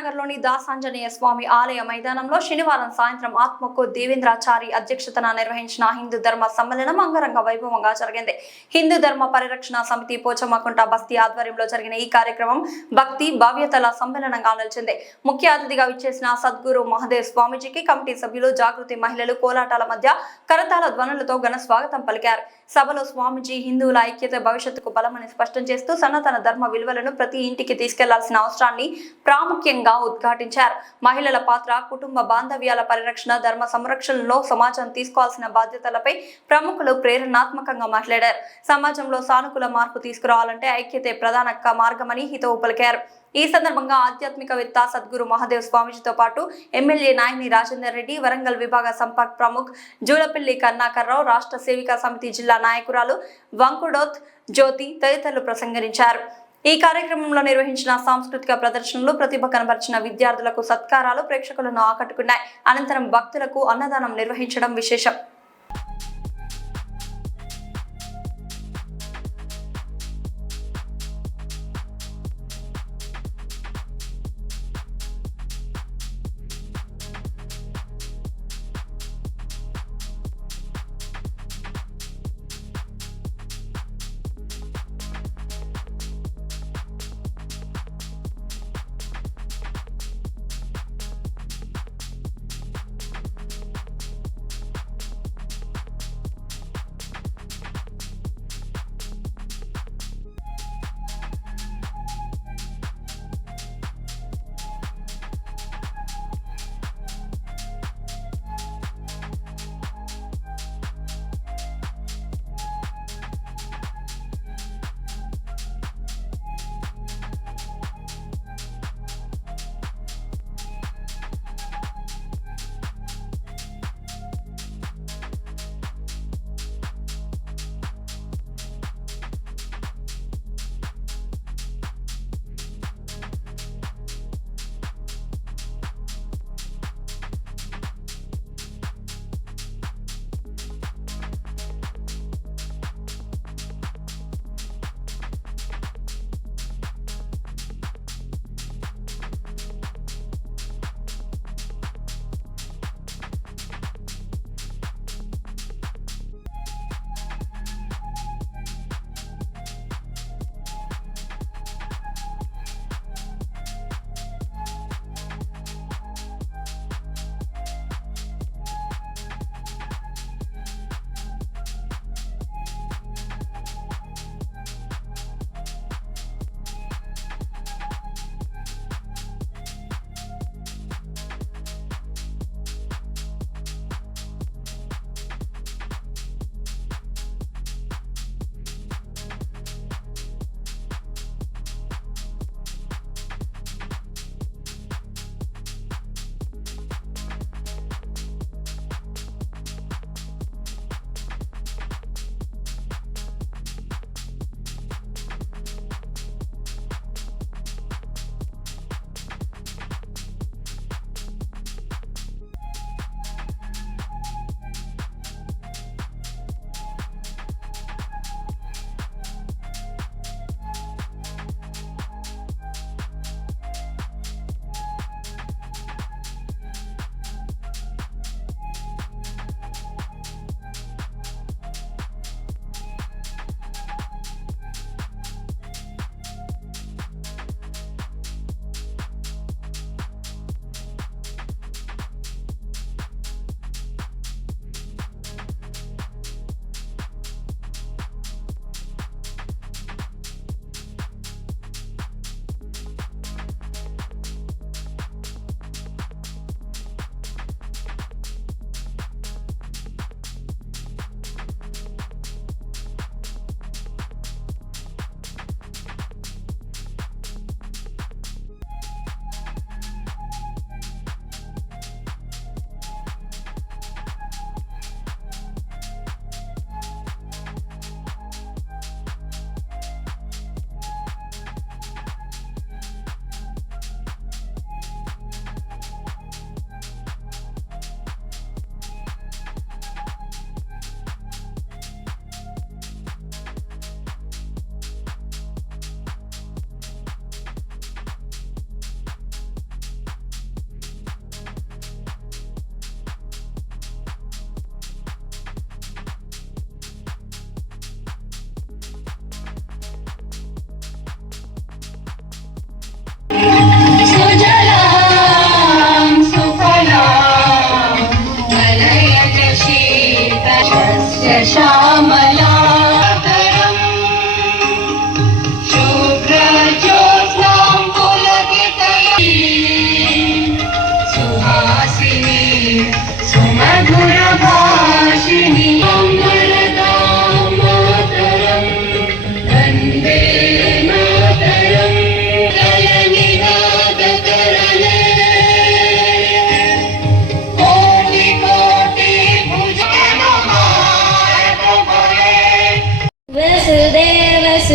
నగర్లోని దాసాంజనేయ స్వామి ఆలయ మైదానంలో శనివారం సాయంత్రం ఆత్మకు దేవేంద్రాచారి అధ్యక్షతన నిర్వహించిన హిందూ ధర్మ సమ్మేళనం అంగరంగ వైభవంగా జరిగింది. హిందూ ధర్మ పరిరక్షణ సమితి పోచమ్మకుంట బస్తీ ఆధ్వర్యంలో జరిగిన ఈ కార్యక్రమం భక్తి భవ్యతల సమ్మేళనంగా నిలిచింది. ముఖ్య అతిథిగా విచ్చేసిన సద్గురు మహదేవ్ స్వామీజీకి కమిటీ సభ్యులు, జాగృతి మహిళలు కోలాటాల మధ్య కరతాళ ధ్వనులతో ఘన స్వాగతం పలికారు. సభలో స్వామీజీ హిందువుల ఐక్యత భవిష్యత్తుకు బలమని స్పష్టం చేస్తూ సనాతన ధర్మ విలువలను ప్రతి ఇంటికి తీసుకెళ్లాల్సిన అవసరాన్ని ప్రాముఖ్యంగా ఉద్ఘాటించారు. మహిళల పాత్ర, కుటుంబ బాంధవ్యాల పరిరక్షణ, ధర్మ సంరక్షణలో సమాజం తీసుకోవాల్సిన బాధ్యతలపై ప్రముఖులు ప్రేరణాత్మకంగా మాట్లాడారు. సమాజంలో సానుకూల మార్పు తీసుకురావాలంటే ఐక్యతే ప్రధాన మార్గమని హితవు పలికారు. ఈ సందర్భంగా ఆధ్యాత్మికవేత్త సద్గురు మహదేవ్ స్వామీజీతో పాటు ఎమ్మెల్యే నాయని రాజేందర్ రెడ్డి, వరంగల్ విభాగ సంపర్క్ ప్రముఖ్ జూలపల్లి కర్ణాకర్రావు, రాష్ట్ర సేవికా సమితి జిల్లా నాయకురాలు వంకుడోత్ జ్యోతి తదితరులు ప్రసంగించారు. ఈ కార్యక్రమంలో నిర్వహించిన సాంస్కృతిక ప్రదర్శనలు, ప్రతిభ కనబరిచిన విద్యార్థులకు సత్కారాలు ప్రేక్షకులను ఆకట్టుకున్నాయి. అనంతరం భక్తులకు అన్నదానం నిర్వహించడం విశేషం.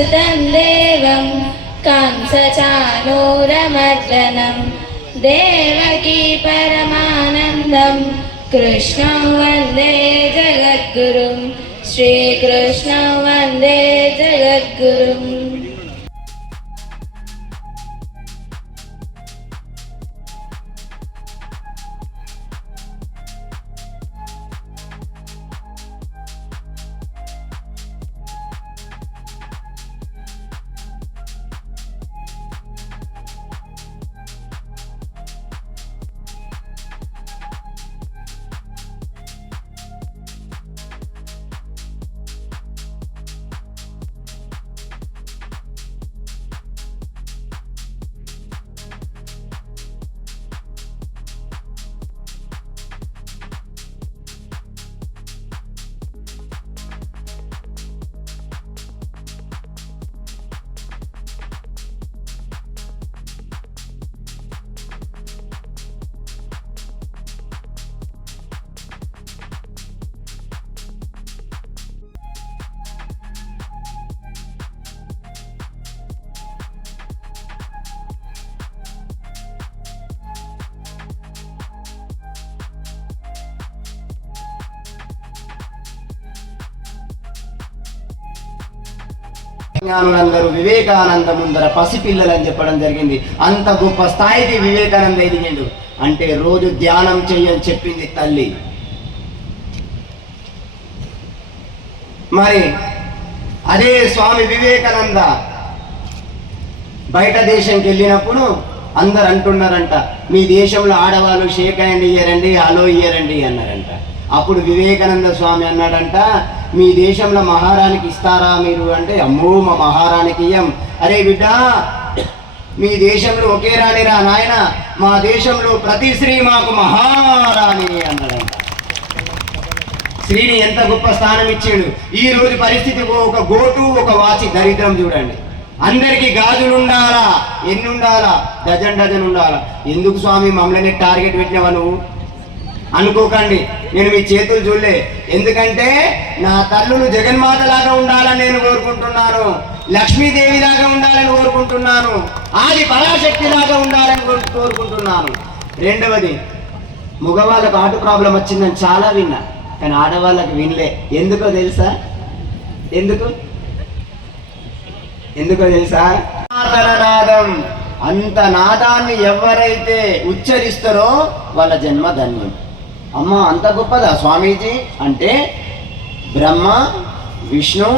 सुतं देवं कंसचाणूरमर्दनं देवकी परमानन्दं कृष्णं वन्दे जगद्गुरुं श्रीकृष्णं वन्दे जगद्गुरुम्। జ్ఞానులందరూ వివేకానంద ముందర పసిపిల్లలని చెప్పడం జరిగింది. అంత గొప్ప స్థాయికి వివేకానంద ఎదిగిండు అంటే రోజు ధ్యానం చెయ్యని చెప్పింది తల్లి. మరి అదే స్వామి వివేకానంద బయట దేశంకి వెళ్ళినప్పుడు అందరు అంటున్నారంట, మీ దేశంలో ఆడవాళ్ళు షేక్ హ్యాండ్ ఇయ్యరండి, హలో ఇయ్యరండి అన్నారంట. అప్పుడు వివేకానంద స్వామి అన్నాడంట, మీ దేశంలో మహారాణికి ఇస్తారా మీరు అంటే, అమ్మో మా మహారాణికి ఇయ్యం. అరే బిడ్డ, మీ దేశంలో ఒకే రాణిరా నాయన, మా దేశంలో ప్రతి స్త్రీ మాకు మహారాణి అన్నాడంట. స్త్రీని ఎంత గొప్ప స్థానం ఇచ్చాడు. ఈ రోజు పరిస్థితి ఒక గోటు ఒక వాచి దరిద్రం చూడండి. అందరికీ గాజులు ఉండాలా, ఎన్ని ఉండాలా, డజన్ డజన్ ఉండాలా. ఎందుకు స్వామి మమ్మల్ని టార్గెట్ పెట్టినవా నువ్వు అనుకోకండి, నేను మీ చేతులు చూడలే. ఎందుకంటే నా తల్లులు జగన్మాత లాగా ఉండాలని నేను కోరుకుంటున్నాను, లక్ష్మీదేవి లాగా ఉండాలని కోరుకుంటున్నాను, ఆది పరాశక్తి లాగా ఉండాలని కోరుకుంటున్నాను. రెండవది, మగవాళ్ళకు హార్ట్ ప్రాబ్లం వచ్చిందని చాలా విన్నా, కానీ ఆడవాళ్ళకి వినలే. ఎందుకో తెలుసా? ఎందుకో తెలుసా? నాదం. అంత నాదాన్ని ఎవరైతే ఉచ్చరిస్తారో వాళ్ళ జన్మ ధన్యం. అమ్మ అంత గొప్పదా స్వామీజీ అంటే, బ్రహ్మ విష్ణు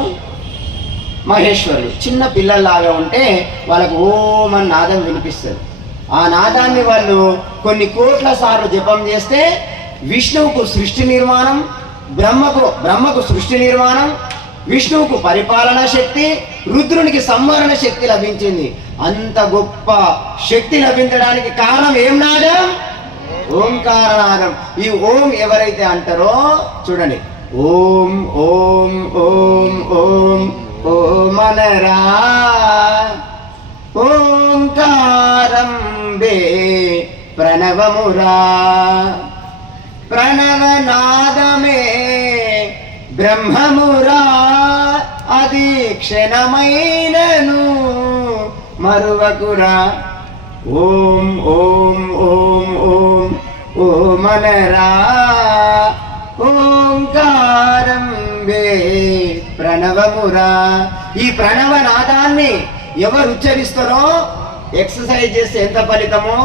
మహేశ్వరుడు చిన్న పిల్లల్లాగా ఉంటే వాళ్ళకు ఓం అని నాదం వినిపిస్తుంది. ఆ నాదాన్ని వాళ్ళు కొన్ని కోట్ల సార్లు జపం చేస్తే విష్ణువుకు సృష్టి నిర్మాణం, బ్రహ్మకు సృష్టి నిర్మాణం, విష్ణువుకు పరిపాలన శక్తి, రుద్రునికి సంవరణ శక్తి లభించింది. అంత గొప్ప శక్తి లభించడానికి కారణం ఏం నాదం? ఓంకారనాదం. ఈ ఓం ఎవరైతే అంటారో చూడండి, ఓం ఓం ఓం ఓం ఓమనరా, ఓంకారం వే ప్రణవమురా, ప్రణవనాదమే బ్రహ్మమురా, అది క్షణమైనను మరువకురా. ఓం ఓం ఓం ఓం ఓమనరా, ఓంకారం వే ప్రణవమురా. ఈ ప్రణవనాదాన్ని ఎవరు ఉచ్చరిస్తారో, ఎక్సర్సైజ్ చేస్తే ఎంత ఫలితమో,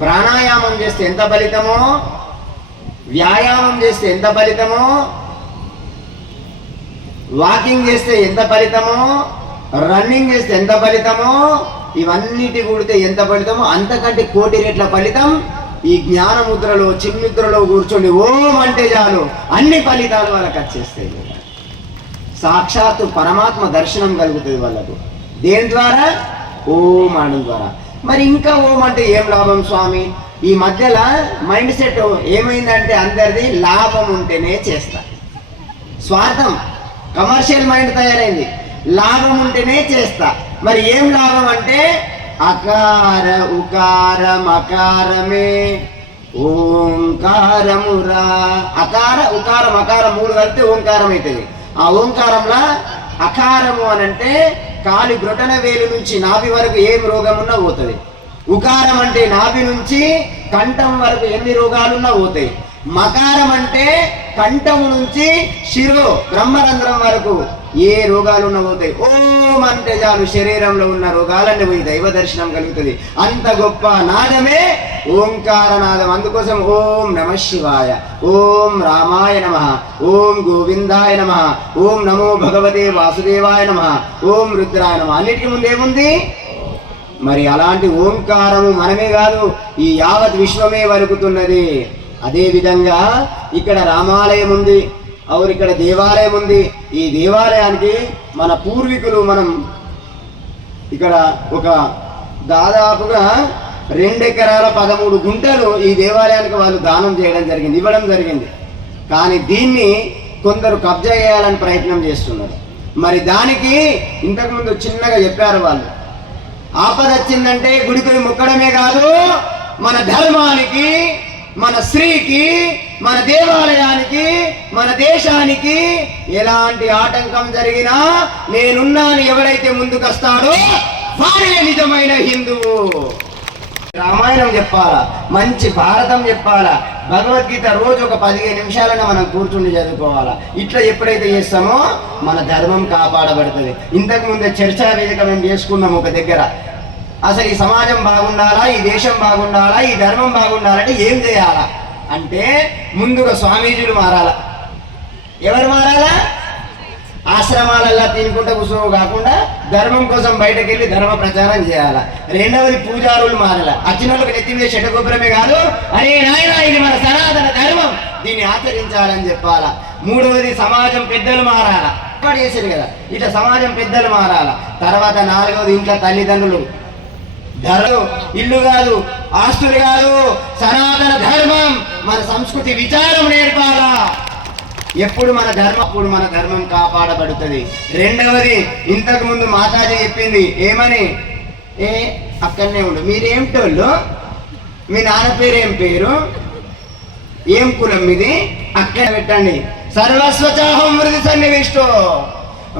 ప్రాణాయామం చేస్తే ఎంత ఫలితమో, వ్యాయామం చేస్తే ఎంత ఫలితమో, వాకింగ్ చేస్తే ఎంత ఫలితమో, రన్నింగ్ చేస్తే ఎంత ఫలితమో, ఇవన్నిటి కూడితే ఎంత ఫలితమో అంతకంటే కోటి రెట్ల ఫలితం ఈ జ్ఞానముద్రలో చిన్ముద్రలో కూర్చొని ఓం అంటే చాలు అన్ని ఫలితాలు వాళ్ళకి వచ్చేస్తాయి. సాక్షాత్తు పరమాత్మ దర్శనం కలుగుతుంది వాళ్ళకు. దేని ద్వారా? ఓం అనడం ద్వారా. మరి ఇంకా ఓం అంటే ఏం లాభం స్వామి? ఈ మధ్యలో మైండ్ సెట్ ఏమైందంటే అందరిది లాభం ఉంటేనే చేస్తా, స్వార్థం, కమర్షియల్ మైండ్ తయారైంది. లాభం ఉంటేనే చేస్తా. మరి ఏం లాభం అంటే అకార ఉకార మకారమే ఓంకారమురా. అకార ఉకార మకారం మూడు కలిపితే ఓంకారం అవుతుంది. ఆ ఓంకారంలో అకారము అనంటే కాలి బ్రొటన వేలు నుంచి నాభి వరకు ఏం రోగమున్నా పోతుంది. ఉకారం అంటే నాభి నుంచి కంఠం వరకు ఎన్ని రోగాలున్నా పోతాయి. మకారం అంటే కంఠం నుంచి శిరో బ్రహ్మరంధ్రం వరకు ఏ రోగాలున్నా పోతాయి. ఓం అంటే చాలు శరీరంలో ఉన్న రోగాలన్నీ పోయి దైవ దర్శనం కలుగుతుంది. అంత గొప్ప నాదమే ఓంకార నాదం. అందుకోసం ఓం నమః శివాయ, ఓం రామాయ నమః, ఓం గోవిందాయ నమః, ఓం నమో భగవతే వాసుదేవాయ నమః, ఓం రుద్రాయ నమః. అన్నిటికీ ముందు ఏముంది? మరి అలాంటి ఓంకారము మనమే కాదు, ఈ యావత్ విశ్వమే వలుకుతున్నది. అదే విధంగా ఇక్కడ రామాలయం ఉంది, ఇక్కడ దేవాలయం ఉంది. ఈ దేవాలయానికి మన పూర్వీకులు మనం ఇక్కడ ఒక దాదాపుగా 2 ఎకరాల 13 గుంటలు ఈ దేవాలయానికి వాళ్ళు దానం చేయడం జరిగింది, ఇవ్వడం జరిగింది. కానీ దీన్ని కొందరు కబ్జా చేయాలని ప్రయత్నం చేస్తున్నారు. మరి దానికి ఇంతకుముందు చిన్నగా చెప్పారు వాళ్ళు, ఆపద వచ్చిందంటే గుడికి మొక్కడమే కాదు, మన ధర్మానికి, మన స్త్రీకి, మన దేవాలయానికి, మన దేశానికి ఎలాంటి ఆటంకం జరిగినా నేనున్నాను ఎవరైతే ముందుకు వస్తాడో వాడే నిజమైన హిందువు. రామాయణం చెప్పాలా, మంచి భారతం చెప్పాలా, భగవద్గీత రోజు ఒక 15 నిమిషాలను మనం కూర్చుని చదువుకోవాలా. ఇట్లా ఎప్పుడైతే చేస్తామో మన ధర్మం కాపాడబడుతుంది. ఇంతకు ముందే చర్చా వేదిక మేము చేసుకున్నాం ఒక దగ్గర. అసలు ఈ సమాజం బాగుండాలా, ఈ దేశం బాగుండాలా, ఈ ధర్మం బాగుండాలంటే ఏం చేయాలా అంటే ముందుగా స్వామీజీలు మారాలా. ఎవరు మారాలా? ఆశ్రమాలల్లా తినుకుంటూ కూర్చో కాకుండా ధర్మం కోసం బయటకు వెళ్ళి ధర్మ ప్రచారం చేయాలా. రెండవది పూజారులు మారాలా. అచ్చిన వాళ్ళకి నెత్తి మీద చెట్టగొబ్బరమే కాదు, అరే నాయన ఇది మన సనాతన ధర్మం, దీన్ని ఆచరించాలని చెప్పాలా. మూడవది సమాజం పెద్దలు మారాలా. చేశారు కదా, ఇట్లా సమాజం పెద్దలు మారాలా. తర్వాత నాలుగవది ఇంట్లో తల్లిదండ్రులు, ధరలు, ఇల్లు కాదు, ఆస్తులు కాదు, సనాతన ధర్మం, మన సంస్కృతి విచారం నేర్పాలా. ఎప్పుడు మన ధర్మం, అప్పుడు మన ధర్మం కాపాడబడుతుంది. రెండవది ఇంతకు ముందు మాతాజీ చెప్పింది ఏమని, అక్కడనే ఉండు, మీరేమిటోళ్ళు, మీ నాన్న పేరు ఏం పేరు, ఏం కులం మీది, అక్కడ పెట్టండి. సర్వస్వచాహం మృది సన్నివిష్టో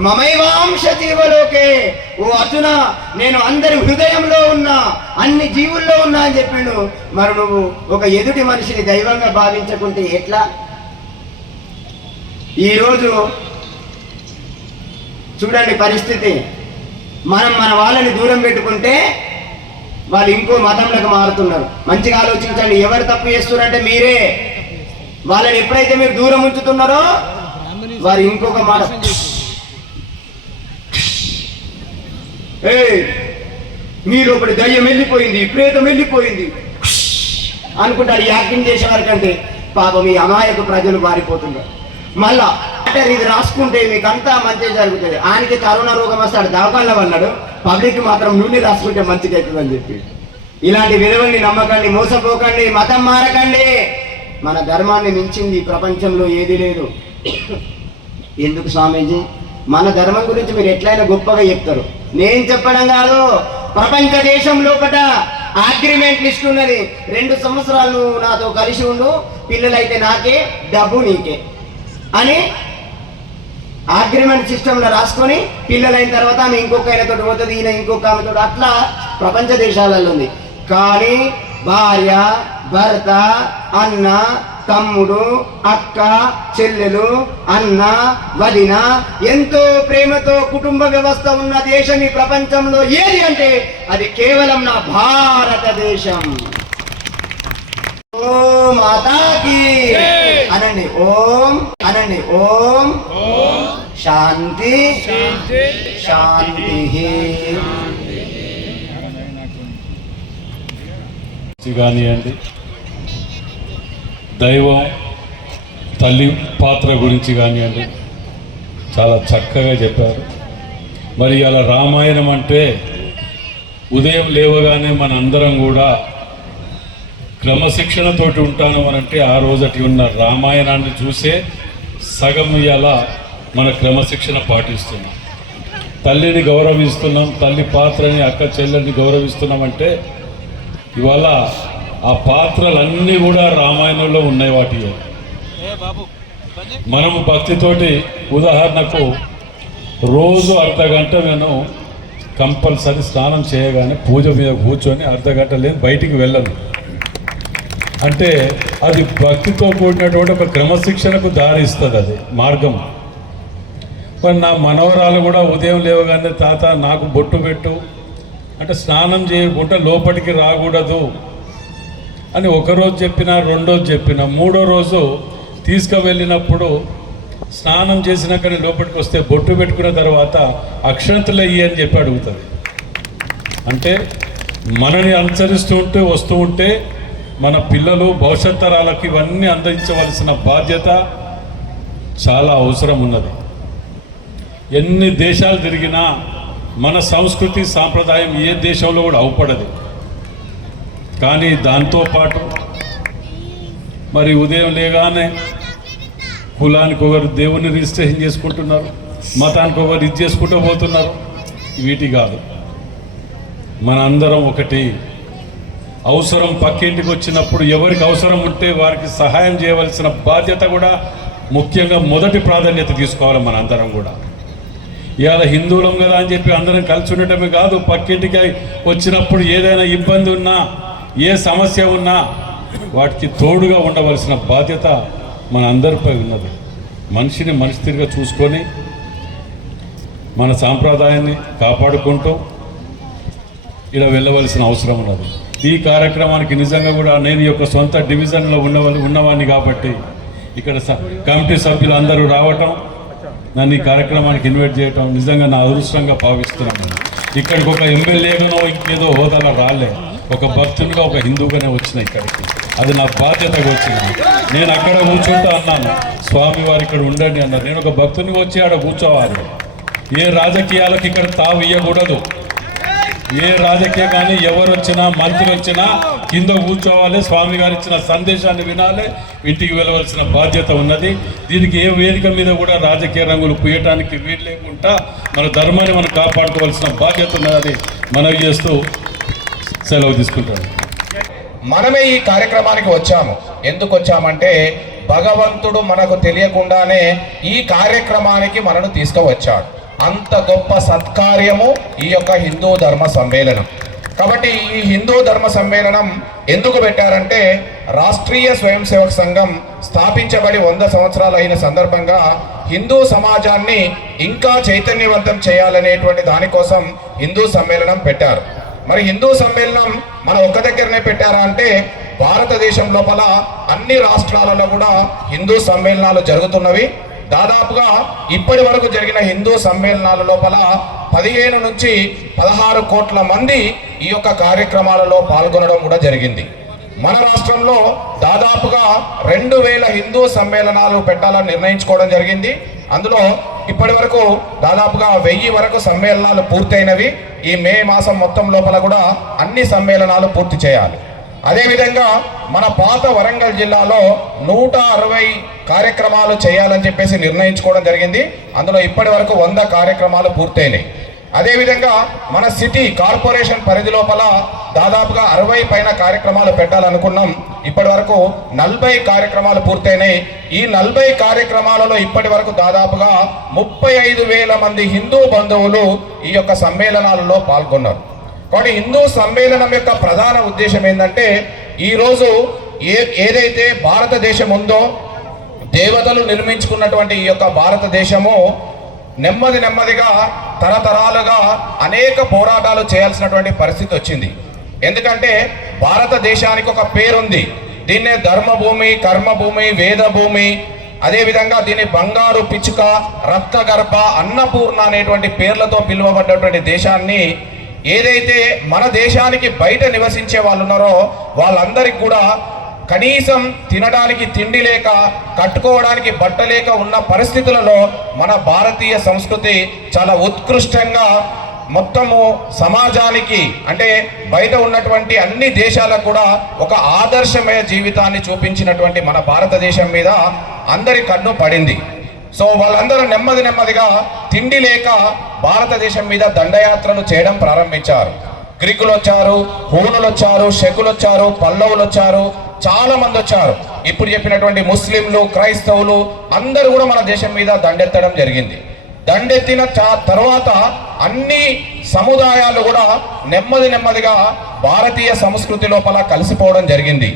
మమైవాంశ జీవలోకే. ఓ అర్జున, నేను అందరి హృదయంలో ఉన్నా, అన్ని జీవుల్లో ఉన్నా అని చెప్పిండు. మరి నువ్వు ఒక ఎదుటి మనిషిని దైవంగా భావించకుంటే ఎట్లా? ఈరోజు చూడండి పరిస్థితి, మనం మన వాళ్ళని దూరం పెట్టుకుంటే వాళ్ళు ఇంకో మతంలోకి మారుతున్నారు. మంచిగా ఆలోచించండి, ఎవరు తప్పు చేస్తున్నారంటే మీరే. వాళ్ళని ఎప్పుడైతే మీరు దూరం ఉంచుతున్నారో వారు ఇంకొక మాట, మీరు ఒకటి దయ్యం వెళ్ళిపోయింది, ప్రేతం వెళ్ళిపోయింది అనుకుంటారు. యాక్టింగ్ చేసే వరకంటే పాపం ఈ అమాయక ప్రజలు మారిపోతున్నారు. మళ్ళా ఇది రాసుకుంటే మీకు అంతా మంచి జరుగుతుంది. ఆయనకి కరోనా రోగం వస్తాడు, దవాఖానలో అన్నాడు, పబ్లిక్ మాత్రం నుండి రాసుకుంటే మంచిగా అవుతుందని చెప్పి. ఇలాంటి విలువల్ని నమ్మకండి, మోసపోకండి, మతం మారకండి. మన ధర్మాన్ని మించింది ప్రపంచంలో ఏది లేదు. ఎందుకు స్వామీజీ మన ధర్మం గురించి మీరు ఎట్లయినా గొప్పగా చెప్తారు? నేను చెప్పడం కాదు, ప్రపంచ దేశం లోపల అగ్రిమెంట్ లిస్ట్ ఉన్నది. 2 సంవత్సరాలు నాతో కలిసి ఉండు, పిల్లలైతే నాకే, డబ్బు నీకే అని అగ్రిమెంట్ సిస్టంలో రాసుకొని పిల్లలైన తర్వాత ఆమె ఇంకొక ఆయనతో పోతుంది, ఈయన ఇంకొక ఆమెతో, అట్లా ప్రపంచ దేశాలలో ఉంది. కానీ భార్య, భర్త, అన్న, తమ్ముడు, అక్క, చెల్లెలు, అన్న, వదిన, ఎంతో ప్రేమతో కుటుంబ వ్యవస్థ ఉన్న దేశం ఈ ప్రపంచంలో ఏది అంటే అది కేవలం నా భారతదేశం. ఓం మాతాకి అనండి, ఓం అనండి, ఓం శాంతి శాంతి. కానివ్వండి, దైవం తల్లి పాత్ర గురించి కానివ్వండి చాలా చక్కగా చెప్పారు. మరి అలా రామాయణం అంటే ఉదయం లేవగానే మన అందరం కూడా క్రమశిక్షణతోటి ఉంటాను అని అంటే ఆ రోజటి ఉన్న రామాయణాన్ని చూసే సగం ఇలా మన క్రమశిక్షణ పాటిస్తున్నాం, తల్లిని గౌరవిస్తున్నాం, తల్లి పాత్రని, అక్క చెల్లెల్ని గౌరవిస్తున్నామంటే ఇవాళ ఆ పాత్రలన్నీ కూడా రామాయణంలో ఉన్నాయి. వాటి మనము భక్తితోటి, ఉదాహరణకు రోజు అర్ధగంట నేను కంపల్సరీ స్నానం చేయగానే పూజ మీద కూర్చొని అర్ధగంట లేదు బయటికి వెళ్ళను. అంటే అది భక్తితో కూడినటువంటి ఒక క్రమశిక్షణకు దారి ఇస్తుంది, అది మార్గం. మరి నా మనవరాలు కూడా ఉదయం లేవగానే తాత నాకు బొట్టు పెట్టు అంటే స్నానం చేయకుండా లోపలికి రాకూడదు అని ఒకరోజు చెప్పినా, రెండోజు చెప్పినా, మూడో రోజు తీసుకువెళ్ళినప్పుడు స్నానం చేసినాక లోపలికి వస్తే బొట్టు పెట్టుకున్న తర్వాత అక్షంతలు అయ్యి అని చెప్పి అడుగుతుంది. అంటే మనని అనుసరిస్తూ ఉంటే వస్తూ ఉంటే మన పిల్లలు భవిష్యత్ తరాలకు ఇవన్నీ అందించవలసిన బాధ్యత చాలా అవసరం ఉన్నది. ఎన్ని దేశాలు తిరిగినా మన సంస్కృతి సాంప్రదాయం ఏ దేశంలో కూడా అవపడదు. కానీ దాంతోపాటు మరి ఉదయం లేగానే కులానికి ఒకరు దేవుని రిజిస్ట్రేషన్ చేసుకుంటున్నారు, మతానికి ఒకరు ఇది చేసుకుంటూ పోతున్నారు. వీటి కాదు, మన అందరం ఒకటి. అవసరం పక్కింటికి వచ్చినప్పుడు ఎవరికి అవసరం ఉంటే వారికి సహాయం చేయవలసిన బాధ్యత కూడా ముఖ్యంగా మొదటి ప్రాధాన్యత తీసుకోవాలి మన అందరం కూడా. ఇవాళ హిందువులం కదా అని చెప్పి అందరం కలిసి ఉండటమే కాదు, పక్కింటికి వచ్చినప్పుడు ఏదైనా ఇబ్బంది ఉన్నా, ఏ సమస్య ఉన్నా వాటికి తోడుగా ఉండవలసిన బాధ్యత మన అందరిపై ఉన్నది. మనిషిని మనిషి తిరిగా చూసుకొని మన సాంప్రదాయాన్ని కాపాడుకుంటూ ఇలా వెళ్ళవలసిన అవసరం ఉన్నది. ఈ కార్యక్రమానికి నిజంగా కూడా నేను యొక్క సొంత డివిజన్లో ఉన్నవాడిని కాబట్టి ఇక్కడ కమిటీ సభ్యులు అందరూ రావటం, నన్ను ఈ కార్యక్రమానికి ఇన్వైట్ చేయటం నిజంగా నా అదృష్టంగా భావిస్తున్నాను. ఇక్కడికి ఒక ఎమ్మెల్యేగానో ఇంకేదో హోదాలో రాలే, ఒక భక్తునిగా ఒక హిందూగానే వచ్చిన ఇక్కడికి. అది నా బాధ్యతగా వచ్చింది. నేను అక్కడ కూర్చుంటూ అన్నాను, స్వామివారు ఇక్కడ ఉండండి అన్నారు. నేను ఒక భక్తునిగా వచ్చి ఆడ కూర్చోవాలి. ఏ రాజకీయాలకు ఇక్కడ తావు ఇవ్వకూడదు. ఏ రాజకీయ కానీ ఎవరు వచ్చినా మంత్రి వచ్చినా కింద కూర్చోవాలి, స్వామి గారు ఇచ్చిన సందేశాన్ని వినాలి, ఇంటికి వెళ్ళవలసిన బాధ్యత ఉన్నది. దీనికి ఏ వేదిక మీద కూడా రాజకీయ రంగులు పూయటానికి వీలు లేకుండా మన ధర్మాన్ని మనం కాపాడుకోవాల్సిన బాధ్యత ఉన్నది మనవి చేస్తూ సెలవు తీసుకుంటాను. మనమే ఈ కార్యక్రమానికి వచ్చాము. ఎందుకు వచ్చామంటే భగవంతుడు మనకు తెలియకుండానే ఈ కార్యక్రమానికి మనను తీసుకువచ్చాడు. అంత గొప్ప సత్కార్యము ఈ యొక్క హిందూ ధర్మ సమ్మేళనం. కాబట్టి ఈ హిందూ ధర్మ సమ్మేళనం ఎందుకు పెట్టారంటే రాష్ట్రీయ స్వయం సేవక సంఘం స్థాపించబడి 100 సంవత్సరాలు అయిన సందర్భంగా హిందూ సమాజాన్ని ఇంకా చైతన్యవంతం చేయాలనేటువంటి దానికోసం హిందూ సమ్మేళనం పెట్టారు. మరి హిందూ సమ్మేళనం మన ఒక్క దగ్గరనే పెట్టారా అంటే భారతదేశం లోపల అన్ని రాష్ట్రాలలో కూడా హిందూ సమ్మేళనాలు జరుగుతున్నవి. దాదాపుగా ఇప్పటి వరకు జరిగిన హిందూ సమ్మేళనాల లోపల 15 నుంచి 16 కోట్ల మంది ఈ యొక్క కార్యక్రమాలలో పాల్గొనడం కూడా జరిగింది. మన రాష్ట్రంలో దాదాపుగా 2000 హిందూ సమ్మేళనాలు పెట్టాలని నిర్ణయించుకోవడం జరిగింది. అందులో ఇప్పటి వరకు దాదాపుగా 1000 వరకు సమ్మేళనాలు పూర్తయినవి. ఈ మే మాసం మొత్తం లోపల కూడా అన్ని సమ్మేళనాలు పూర్తి చేయాలి. అదేవిధంగా మన పాత వరంగల్ జిల్లాలో 160 కార్యక్రమాలు చేయాలని చెప్పేసి నిర్ణయించుకోవడం జరిగింది. అందులో ఇప్పటి వరకు 100 కార్యక్రమాలు పూర్తయినాయి. అదేవిధంగా మన సిటీ కార్పొరేషన్ పరిధి లోపల దాదాపుగా 60 పైన కార్యక్రమాలు పెట్టాలనుకున్నాం. ఇప్పటి వరకు 40 కార్యక్రమాలు పూర్తయినాయి. ఈ 40 కార్యక్రమాలలో ఇప్పటి వరకు దాదాపుగా 35,000 మంది హిందూ బంధువులు ఈ యొక్క సమ్మేళనాలలో పాల్గొన్నారు. కాబట్టి హిందూ సమ్మేళనం యొక్క ప్రధాన ఉద్దేశం ఏంటంటే ఈరోజు ఏదైతే భారతదేశం ఉందో దేవతలు నిర్మించుకున్నటువంటి ఈ యొక్క భారతదేశము నెమ్మదిగా తరతరాలుగా అనేక పోరాటాలు చేయాల్సినటువంటి పరిస్థితి వచ్చింది. ఎందుకంటే భారతదేశానికి ఒక పేరుంది. దీన్నే ధర్మభూమి, కర్మభూమి, వేదభూమి, అదేవిధంగా దీన్ని బంగారు పిచ్చుక, రక్తగర్భ, అన్నపూర్ణ అనేటువంటి పేర్లతో పిలువబడ్డటువంటి దేశాన్ని ఏదైతే మన దేశానికి బయట నివసించే వాళ్ళు ఉన్నారో వాళ్ళందరికీ కూడా కనీసం తినడానికి తిండి లేక, కట్టుకోవడానికి బట్ట లేక ఉన్న పరిస్థితులలో మన భారతీయ సంస్కృతి చాలా ఉత్కృష్టంగా మొత్తము సమాజానికి అంటే బయట ఉన్నటువంటి అన్ని భారతదేశాలకు కూడా ఒక ఆదర్శమయ జీవితాన్ని చూపించినటువంటి మన భారతదేశం మీద అందరి కన్ను పడింది. సో వాళ్ళందరూ నెమ్మదిగా తిండి లేక భారతదేశం మీద దండయాత్రలు చేయడం ప్రారంభించారు. గ్రీకులు వచ్చారు, హూనులు వచ్చారు, శకులు వచ్చారు, పల్లవులు వచ్చారు, చాలా మంది వచ్చారు. ఇప్పుడు చెప్పినటువంటి ముస్లింలు, క్రైస్తవులు అందరూ కూడా మన దేశం మీద దండెత్తడం జరిగింది. దండెత్తిన తర్వాత అన్ని సముదాయాలు కూడా నెమ్మదిగా భారతీయ సంస్కృతి లోపల కలిసిపోవడం జరిగింది.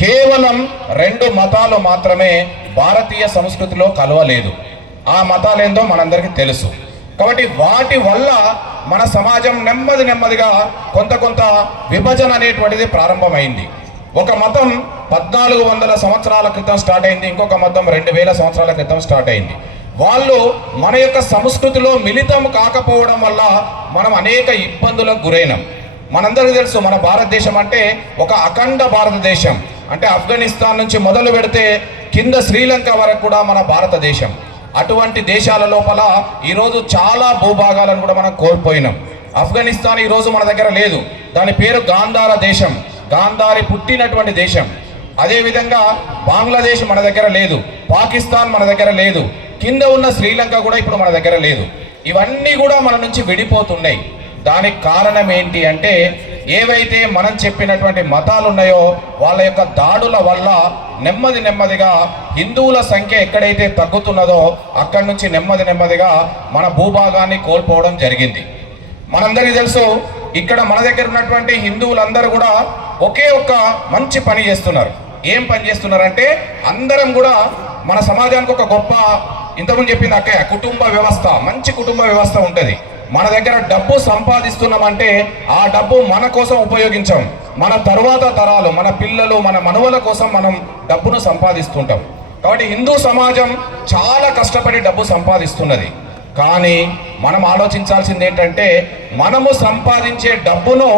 కేవలం 2 మతాలు మాత్రమే భారతీయ సంస్కృతిలో కలవలేదు. ఆ మతాలేందో మనందరికీ తెలుసు. కాబట్టి వాటి వల్ల మన సమాజం నెమ్మదిగా కొంత విభజన అనేటువంటిది ప్రారంభమైంది. ఒక మతం 1400 సంవత్సరాల క్రితం స్టార్ట్ అయింది, ఇంకొక మతం 2000 సంవత్సరాల క్రితం స్టార్ట్ అయింది. వాళ్ళు మన యొక్క సంస్కృతిలో మిళితం కాకపోవడం వల్ల మనం అనేక ఇబ్బందులకు గురైనాం. మనందరికీ తెలుసు, మన భారతదేశం అంటే ఒక అఖండ భారతదేశం. అంటే ఆఫ్ఘనిస్తాన్ నుంచి మొదలు పెడితే కింద శ్రీలంక వరకు కూడా మన భారతదేశం. అటువంటి దేశాల లోపల ఈరోజు చాలా భూభాగాలను కూడా మనం కోల్పోయినాం. ఆఫ్ఘనిస్తాన్ ఈరోజు మన దగ్గర లేదు. దాని పేరు గాంధార దేశం, గాంధారి పుట్టినటువంటి దేశం. అదేవిధంగా బంగ్లాదేశ్ మన దగ్గర లేదు, పాకిస్తాన్ మన దగ్గర లేదు, కింద ఉన్న శ్రీలంక కూడా ఇప్పుడు మన దగ్గర లేదు. ఇవన్నీ కూడా మన నుంచి విడిపోతున్నాయి. దానికి కారణం ఏంటి అంటే, ఏవైతే మనం చెప్పినటువంటి మతాలు ఉన్నాయో వాళ్ళ యొక్క దాడుల వల్ల నెమ్మదిగా హిందువుల సంఖ్య ఎక్కడైతే తగ్గుతున్నదో అక్కడి నుంచి నెమ్మదిగా మన భూభాగాన్ని కోల్పోవడం జరిగింది. మనందరికీ తెలుసు, ఇక్కడ మన దగ్గర ఉన్నటువంటి హిందువులందరూ కూడా ఒకే ఒక్క మంచి పని చేస్తున్నారు. ఏం పని చేస్తున్నారంటే, అందరం కూడా మన సమాజానికి ఒక గొప్ప, ఇంతకుముందు చెప్పింది అక్కయ్య, కుటుంబ వ్యవస్థ, మంచి కుటుంబ వ్యవస్థ ఉంటుంది. మన దగ్గర డబ్బు సంపాదిస్తున్నామంటే ఆ డబ్బు మన కోసం ఉపయోగించాం, మన తరువాత తరాలు, మన పిల్లలు, మన మనువల కోసం మనం డబ్బును సంపాదిస్తుంటాం. కాబట్టి హిందూ సమాజం చాలా కష్టపడి డబ్బు సంపాదిస్తున్నది. కానీ మనం ఆలోచించాల్సింది ఏంటంటే, మనము సంపాదించే డబ్బును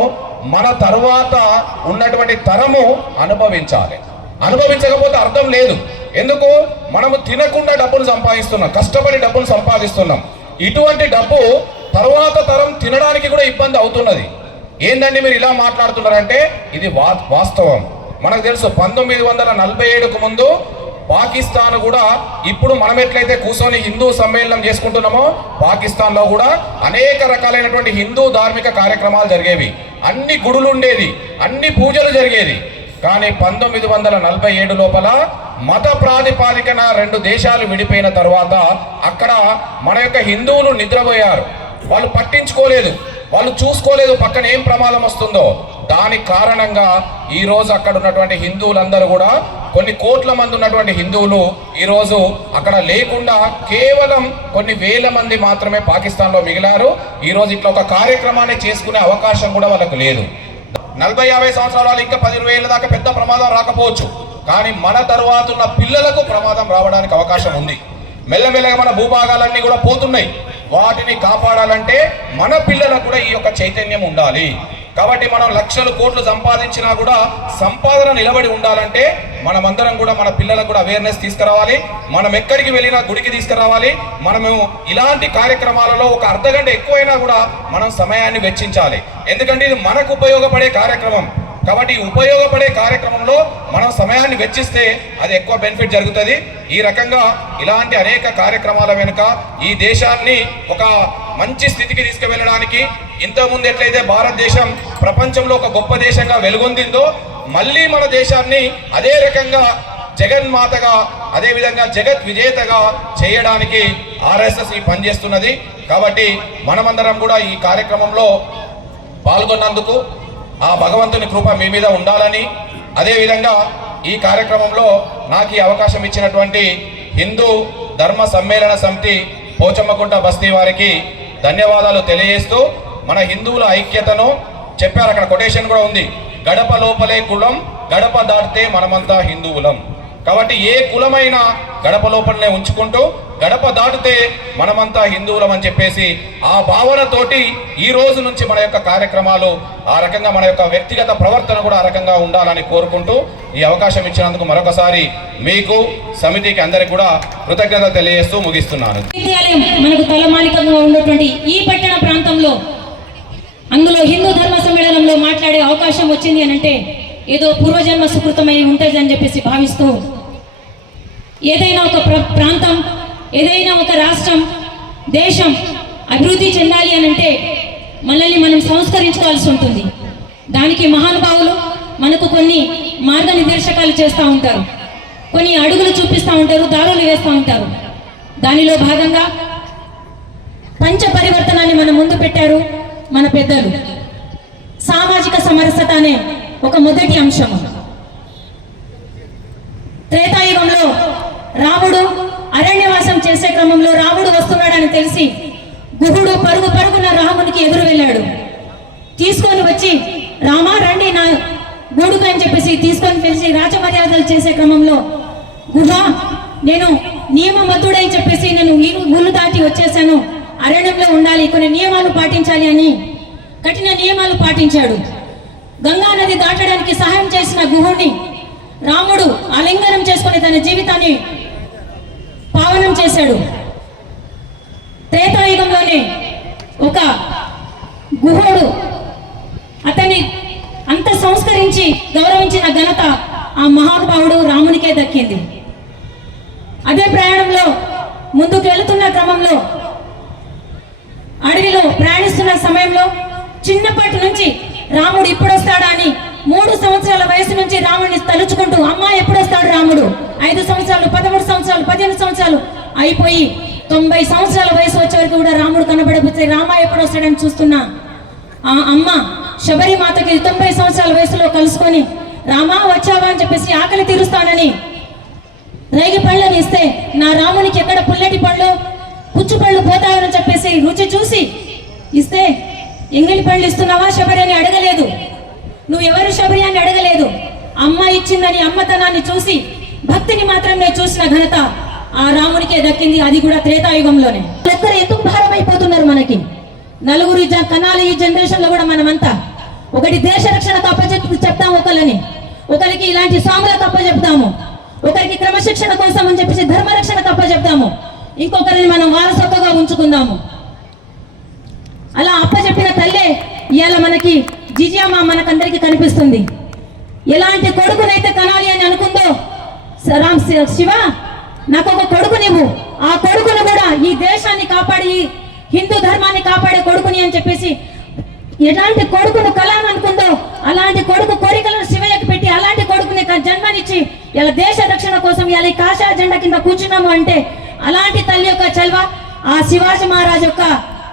మన తరువాత ఉన్నటువంటి తరము అనుభవించాలి. అనుభవించకపోతే అర్థం లేదు. ఎందుకు? మనము తినకుండా డబ్బును సంపాదిస్తున్నాం, కష్టపడి డబ్బును సంపాదిస్తున్నాం. ఇటువంటి డబ్బు తరువాత తరం తినడానికి కూడా ఇబ్బంది అవుతున్నది. ఏందండి మీరు ఇలా మాట్లాడుతున్నారంటే, ఇది వాస్తవం. మనకు తెలుసు, 1947కు ముందు పాకిస్తాన్ కూడా ఇప్పుడు మనం ఎట్లయితే కూర్చొని హిందూ సమ్మేళనం చేసుకుంటున్నామో, పాకిస్తాన్లో కూడా అనేక రకాలైనటువంటి హిందూ ధార్మిక కార్యక్రమాలు జరిగేవి. అన్ని గుడులు ఉండేది, అన్ని పూజలు జరిగేది. కానీ 1947 లోపల మత ప్రాతిపాదికన 2 దేశాలు విడిపోయిన తర్వాత అక్కడ మన యొక్క హిందువులు నిద్రపోయారు. వాళ్ళు పట్టించుకోలేదు, వాళ్ళు చూసుకోలేదు పక్కన ఏం ప్రమాదం వస్తుందో. దానికి కారణంగా ఈరోజు అక్కడ ఉన్నటువంటి హిందువులందరూ కూడా, కొన్ని కోట్ల మంది ఉన్నటువంటి హిందువులు ఈరోజు అక్కడ లేకుండా కేవలం కొన్ని వేల మంది మాత్రమే పాకిస్తాన్లో మిగిలారు. ఈరోజు ఇట్లా ఒక కార్యక్రమాన్ని చేసుకునే అవకాశం కూడా వాళ్ళకు లేదు. 40-50 సంవత్సరాలు ఇంకా 10,000 దాకా పెద్ద ప్రమాదం రాకపోవచ్చు, కానీ మన తరువాత ఉన్న పిల్లలకు ప్రమాదం రావడానికి అవకాశం ఉంది. మెల్లమెల్లగా మన భూభాగాలన్నీ కూడా పోతున్నాయి. వాటిని కాపాడాలంటే మన పిల్లలకు కూడా ఈ యొక్క చైతన్యం ఉండాలి. కాబట్టి మనం లక్షలు కోట్లు సంపాదించినా కూడా సంపాదన నిలబడి ఉండాలంటే మనమందరం కూడా మన పిల్లలకు కూడా అవేర్నెస్ తీసుకురావాలి. మనం ఎక్కడికి వెళ్ళినా గుడికి తీసుకురావాలి. మనము ఇలాంటి కార్యక్రమాలలో ఒక అర్ధగంట ఎక్కువైనా కూడా మనం సమయాన్ని వెచ్చించాలి. ఎందుకంటే ఇది మనకు ఉపయోగపడే కార్యక్రమం. కాబట్టి ఉపయోగపడే కార్యక్రమంలో మనం సమయాన్ని వెచ్చిస్తే అది ఎక్కువ బెనిఫిట్ జరుగుతుంది. ఈ రకంగా ఇలాంటి అనేక కార్యక్రమాల వెనుక ఈ దేశాన్ని ఒక మంచి స్థితికి తీసుకువెళ్ళడానికి, ఇంతకుముందు ఎట్లయితే భారతదేశం ప్రపంచంలో ఒక గొప్ప దేశంగా వెలుగొందిందో, మళ్ళీ మన దేశాన్ని అదే రకంగా జగన్మాతగా, అదేవిధంగా జగత్ విజేతగా చేయడానికి ఆర్ఎస్ఎస్ పనిచేస్తున్నది. కాబట్టి మనమందరం కూడా ఈ కార్యక్రమంలో పాల్గొన్నందుకు ఆ భగవంతుని కృప మీ మీద ఉండాలని, అదేవిధంగా ఈ కార్యక్రమంలో నాకు ఈ అవకాశం ఇచ్చినటువంటి హిందూ ధర్మ సమ్మేళన సమితి పోచమ్మకుంట బస్తీ వారికి ధన్యవాదాలు తెలియజేస్తూ, మన హిందువుల ఐక్యతను చెప్పారు. అక్కడ కొటేషన్ కూడా ఉంది, గడప లోపలే కులం, గడప దాటితే మనమంతా హిందువులం. కాబట్టి ఏ కులమైనా గడప లోపలనే ఉంచుకుంటూ, గడప దాటితే మనమంతా హిందువులం అని చెప్పేసి ఆ భావనతోటి ఈ రోజు నుంచి మన యొక్క కార్యక్రమాలు ఆ రకంగా, మన యొక్క వ్యక్తిగత ప్రవర్తన కూడా ఆ రకంగా ఉండాలని కోరుకుంటూ ఈ అవకాశం ఇచ్చినందుకు మరొకసారి మీకు, సమితికి అందరికి కూడా కృతజ్ఞత తెలియజేస్తూ ముగిస్తున్నాను. విద్యాలయం మనకు తలమానికంగా ఉన్నటువంటి ఈ పట్టణ ప్రాంతంలో, అందులో హిందూ ధర్మ సమ్మేళనంలో మాట్లాడే అవకాశం వచ్చింది అని అంటే ఏదో పూర్వజన్మ సుకృతమై ఉంటుంది అని చెప్పేసి భావిస్తూ, ఏదైనా ఒక ప్రాంతం, ఏదైనా ఒక రాష్ట్రం, దేశం అభివృద్ధి చెందాలి అని అంటే మనల్ని మనం సంస్కరించుకోవాల్సి ఉంటుంది. దానికి మహానుభావులు మనకు కొన్ని మార్గనిర్దేశకాలు చేస్తూ ఉంటారు, కొన్ని అడుగులు చూపిస్తూ ఉంటారు, దారులు వేస్తూ ఉంటారు. దానిలో భాగంగా పంచ పరివర్తనాన్ని మన ముందు పెట్టారు మన పెద్దలు. సామాజిక సమరసత అనే ఒక మొదటి అంశము. త్రేతాయుగంలో రాముడు అరణ్యవాసం చేసే క్రమంలో రాముడు వస్తున్నాడని తెలిసి గుహుడు పరుగు పరుగున రామునికి ఎదురు వెళ్ళాడు. తీసుకొని వచ్చి రామా రండి నా గూడుకు అని చెప్పేసి తీసుకొని పిలిచి రాజమర్యాదలు చేసే క్రమంలో గుహ నేను నియమబద్ధుడై చెప్పేసి నేను ఊళ్ళు దాటి వచ్చేసాను, అరణ్యంలో ఉండాలి, కొన్ని నియమాలు పాటించాలి అని కఠిన నియమాలు పాటించాడు. గంగా నది దాటడానికి సహాయం చేసిన గుహుడిని రాముడు ఆలింగనం చేసుకుని తన జీవితాన్ని పావనం చేశాడు. త్రేతాయుగంలోనే ఒక గుహుడు అతన్ని అంత సంస్కరించి గౌరవించిన ఘనత ఆ మహానుభావుడు రామునికే దక్కింది. అదే ప్రయాణంలో ముందుకు వెళుతున్న క్రమంలో అడవిలో ప్రయాణిస్తున్న సమయంలో చిన్నప్పటి నుంచి రాముడు ఇప్పుడొస్తాడా అని 3 సంవత్సరాల వయసు నుంచి రాముడిని తలుచుకుంటూ అమ్మ ఎప్పుడొస్తాడు రాముడు, 5 సంవత్సరాలు 13 సంవత్సరాలు 15 సంవత్సరాలు అయిపోయి 90 సంవత్సరాల వయసు వచ్చే వరకు కూడా రాముడు కనబడకపోతే రామ ఎప్పుడు వస్తాడని చూస్తున్నా ఆ అమ్మ శబరి మాతకి 90 సంవత్సరాల వయసులో కలుసుకొని రామా వచ్చావా అని చెప్పేసి ఆకలి తీరుస్తానని రేగి పళ్ళని ఇస్తే నా రామునికి ఎక్కడ పుల్లటి పళ్ళు పుచ్చు పళ్ళు పోతాయని చెప్పేసి రుచి చూసి ఇస్తే ఎంగిలి పళ్ళు ఇస్తున్నావా శబరి అని అడగలేదు, నువ్వు ఎవరు శబరి అని అడగలేదు. అమ్మ ఇచ్చిందని అమ్మతనాన్ని చూసి భక్తిని మాత్రమే చూసిన ఘనత ఆ రామునికే దక్కింది. అది కూడా త్రేతాయుగంలోనే. ఒక్కరు ఎందుకు భారం అయిపోతున్నారు మనకి? నలుగురు కనాలి ఈ జనరేషన్ లో కూడా మనమంతా ఒకటి దేశ రక్షణ చెప్తాము ఒకరిని, ఒకరికి ఇలాంటి సాముల తప్ప చెప్తాము, ఒకరికి క్రమశిక్షణ కోసం అని చెప్పేసి ధర్మరక్షణ తప్ప చెప్తాము, ఇంకొకరిని మనం వారసత్వంగా ఉంచుకుందాము. అలా అప్పచెప్పిన తల్లే ఇవాళ మనకి జిజియమ్మ మనకందరికి కనిపిస్తుంది. ఎలాంటి కొడుకునైతే కనాలి అని అనుకుందో శివ నాకు ఒక కొడుకు నీవు, ఆ కొడుకును కూడా ఈ దేశాన్ని కాపాడి హిందూ ధర్మాన్ని కాపాడే కొడుకుని అని చెప్పేసి ఎలాంటి కొడుకును కలాని అనుకుందో అలాంటి కొడుకు కోరికలను శివయ్యకి పెట్టి అలాంటి కొడుకుని జన్మనిచ్చి ఇలా దేశ రక్షణ కోసం ఇలా ఈ కాషాయ జెండా కింద కూర్చున్నాము అంటే అలాంటి తల్లి యొక్క చల్వ ఆ శివాజీ మహారాజ్ యొక్క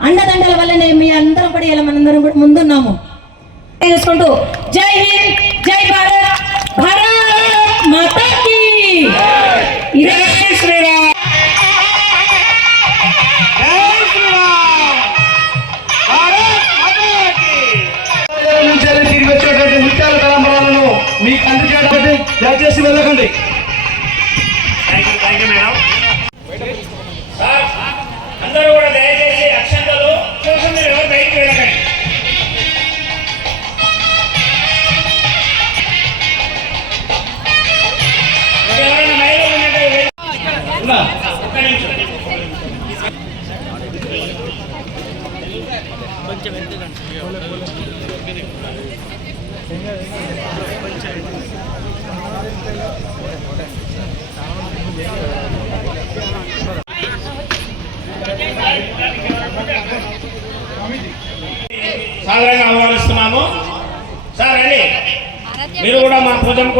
అండదండల వల్లనే మీ అందరం కూడా ఇలా మనందరం కూడా ముందున్నాము. చేసుకుంటూ జై హింద్, జై భారత్, భారత్ మాతా కీ జై శ్రీరామ్. తిరిగి వచ్చేటువంటి ముత్యాల తలంబరాలను మీకు అందుచేయడానికి దయచేసి వెళ్ళకండి. అందరూ కూడా దయచేసి అక్షంతలు కోసం మీరు ఎవరు బయటికి వెళ్ళకండి. ఎవరైనా మహిళలు ఉన్నట్టు ఒక్క నిమిషం. సాధారణంగా ఆహ్వానిస్తున్నాము. సార్ రండి, మీరు కూడా మా పూజను